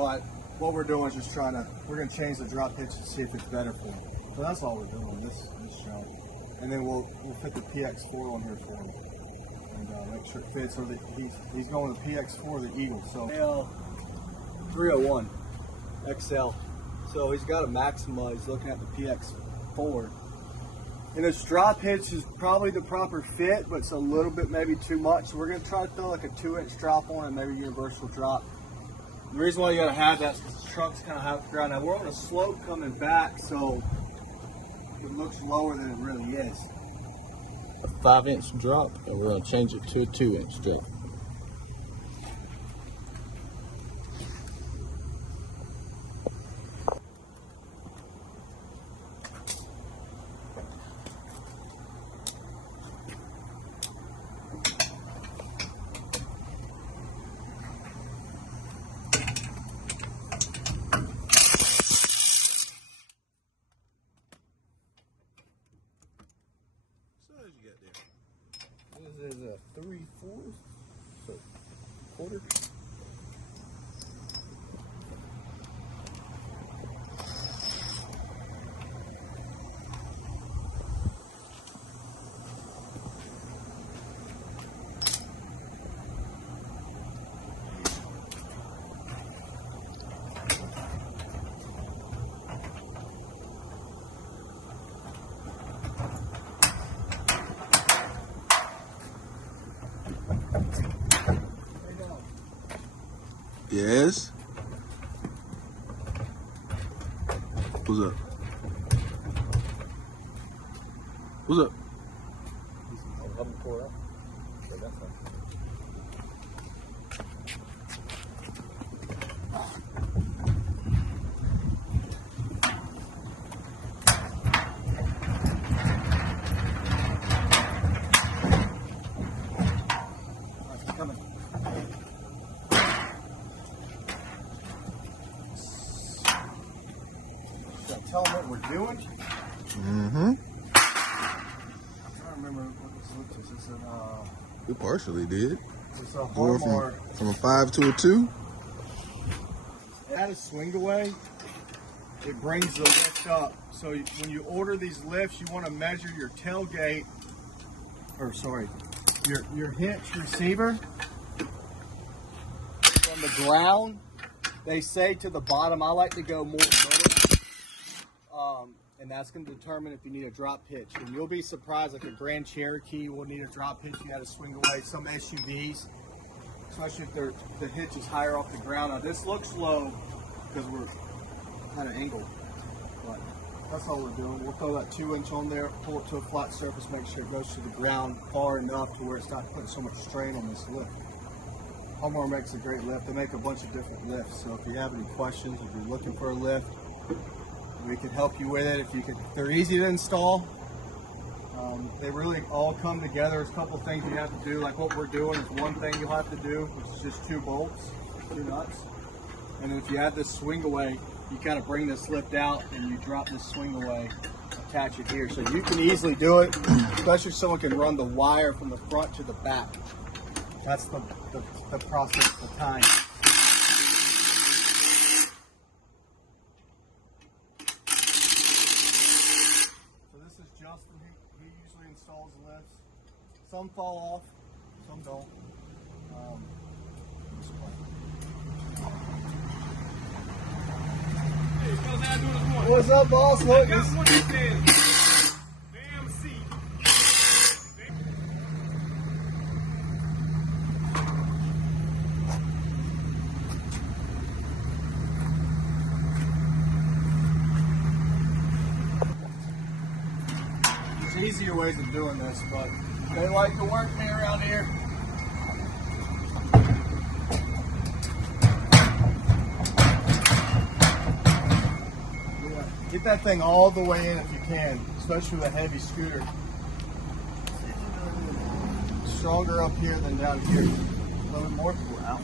but what we're doing is just we're gonna change the drop hitch to see if it's better for him. So that's all we're doing this job. And then we'll fit the PX4 on here for him and make sure it fits. So that he's going to the PX4, the Eagle. So AL-301 XL. So he's got a Maxima. He's looking at the PX4. And this drop hitch is probably the proper fit, but it's a little bit maybe too much. So we're going to try to throw like a 2-inch drop on it, maybe universal drop. The reason why you got to have that is because the truck's kind of high off the ground. Now we're on a slope coming back, so it looks lower than it really is. A 5-inch drop, and we're going to change it to a 2-inch drop. This is a 3/4, so quarter. Yes. What's up? What's up? Tell them what we're doing. Mm-hmm. I'm trying to remember what this looks like. It's We partially did. It's a Harmar. From a 5 to a 2. Add a swing away. It brings the lift up. So when you order these lifts, you want to measure your tailgate, or sorry, your hitch receiver from the ground. They say to the bottom. I like to go more middle. And that's going to determine if you need a drop hitch. And you'll be surprised, like a Grand Cherokee will need a drop hitch. You got to swing away. Some SUVs, especially if the hitch is higher off the ground. Now this looks low because we're at an angle, but that's all we're doing. We'll throw that 2-inch on there, pull it to a flat surface, make sure it goes to the ground far enough to where it's not putting so much strain on this lift. Harmar makes a great lift. They make a bunch of different lifts. So if you have any questions, if you're looking for a lift, we can help you with it. They're easy to install. They really all come together. There's a couple things you have to do. Like what we're doing is one thing you'll have to do, which is just 2 bolts, 2 nuts. And then if you add this swing away, you kind of bring this lift out and you drop this swing away, attach it here. So you can easily do it, especially if someone can run the wire from the front to the back. That's the process, the time. Justin, he usually installs lifts. Some fall off, some don't. What's up, boss? Look, easier ways of doing this, but they like to work me around here. Yeah. Get that thing all the way in if you can, especially with a heavy scooter. Stronger up here than down here. A little bit more. Wow.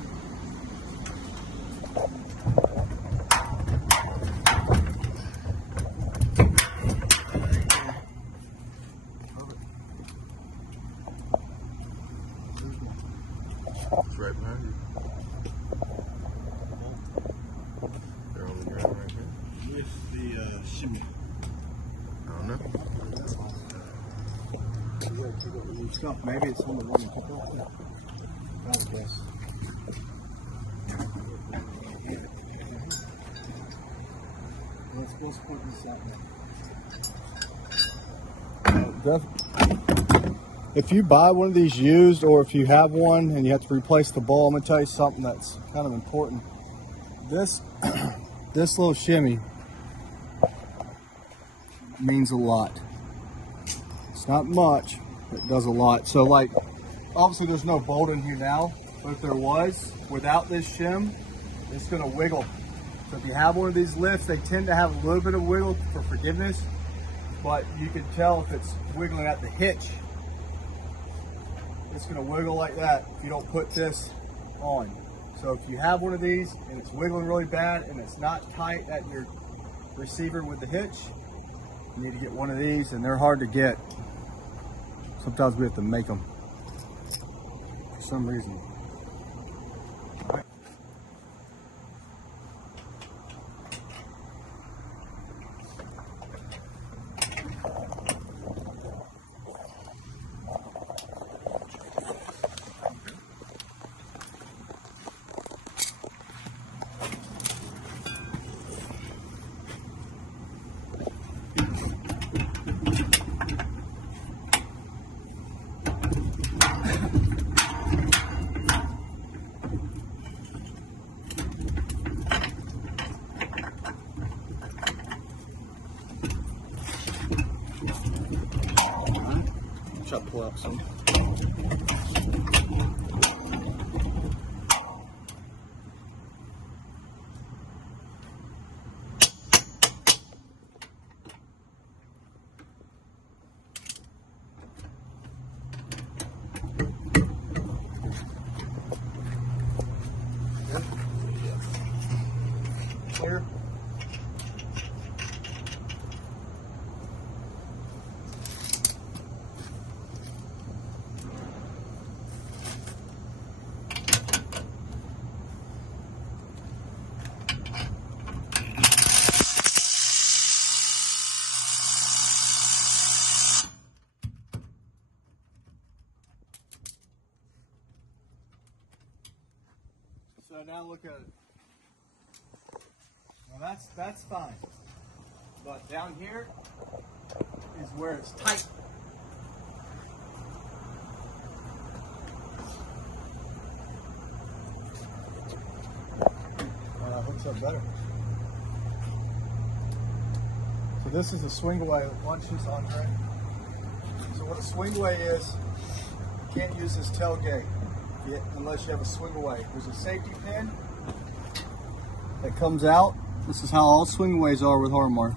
It's right behind you. stuff. Maybe it's on the one you picked up. I would guess. Let's put this out now. If you buy one of these used, or if you have one and you have to replace the ball, I'm gonna tell you something that's kind of important. This this little shimmy means a lot. It's not much, but it does a lot. So like, obviously there's no bolt in here now, but if there was, without this shim, it's gonna wiggle. So if you have one of these lifts, they tend to have a little bit of wiggle for forgiveness, but you can tell if it's wiggling at the hitch. It's gonna wiggle like that if you don't put this on. So if you have one of these and it's wiggling really bad and it's not tight at your receiver with the hitch, you need to get one of these, and they're hard to get. Sometimes we have to make them for some reason. Try to pull out some. Clear. So now look at it. Now that's fine. But down here is where it's tight. Hooks up better. So this is a swing away. Watch this, Andre. So what a swing away is, you can't use this tailgate unless you have a swing away. There's a safety pin that comes out. This is how all swing aways are with Harmar.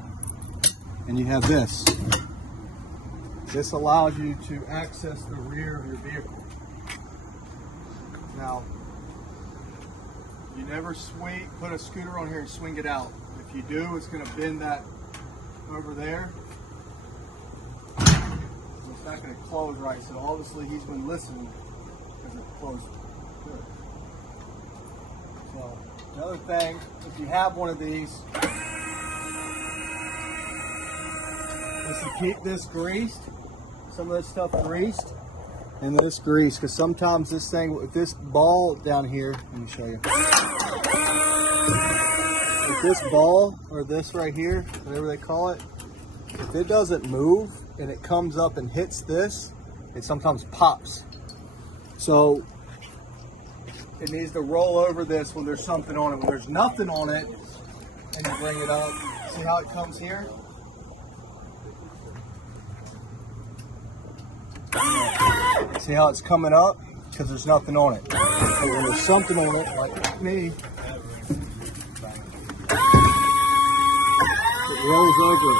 And you have this. This allows you to access the rear of your vehicle. Now, you never put a scooter on here and swing it out. If you do, it's going to bend that over there. It's not going to close right. So obviously he's been listening because it closed good. So another thing, if you have one of these, is to keep this greased, some of this stuff greased, and this grease, because sometimes this thing, with this ball down here, let me show you. With this ball, or this right here, whatever they call it, if it doesn't move and it comes up and hits this, it sometimes pops. So it needs to roll over this when there's something on it. When there's nothing on it, and you bring it up, see how it comes here? See how it's coming up? Because there's nothing on it. So when there's something on it, like me, it rolls over.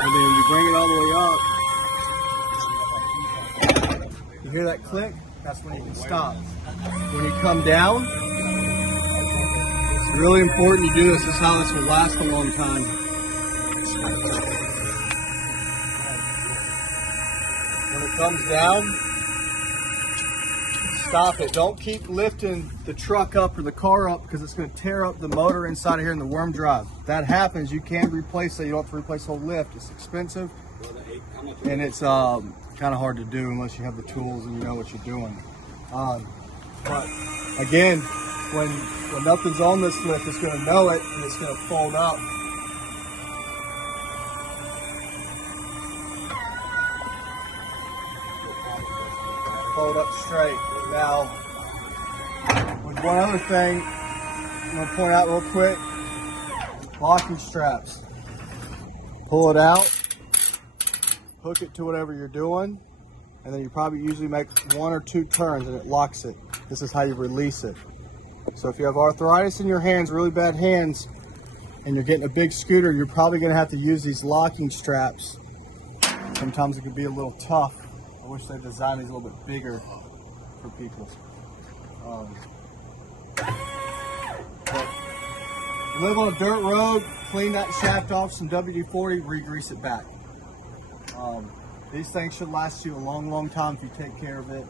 And then you bring it all the way up. You hear that click? That's when you can stop. When you come down, it's really important you do this. This is how this will last a long time. When it comes down, stop it. Don't keep lifting the truck up or the car up, because it's going to tear up the motor inside of here in the worm drive. If that happens, you can replace it. You don't have to replace the whole lift. It's expensive. and it's kind of hard to do unless you have the tools and you know what you're doing. But again, when nothing's on this lift, it's going to know it and it's going to fold up. Fold up straight. Now, with one other thing I'm going to point out real quick, locking straps. Pull it out, hook it to whatever you're doing, and then you probably usually make 1 or 2 turns and it locks it. This is how you release it. So if you have arthritis in your hands, really bad hands, and you're getting a big scooter, you're probably going to have to use these locking straps. Sometimes it can be a little tough. I wish they designed these a little bit bigger for people. But you live on a dirt road, clean that shaft off, some WD-40, re-grease it back. These things should last you a long, long time if you take care of it.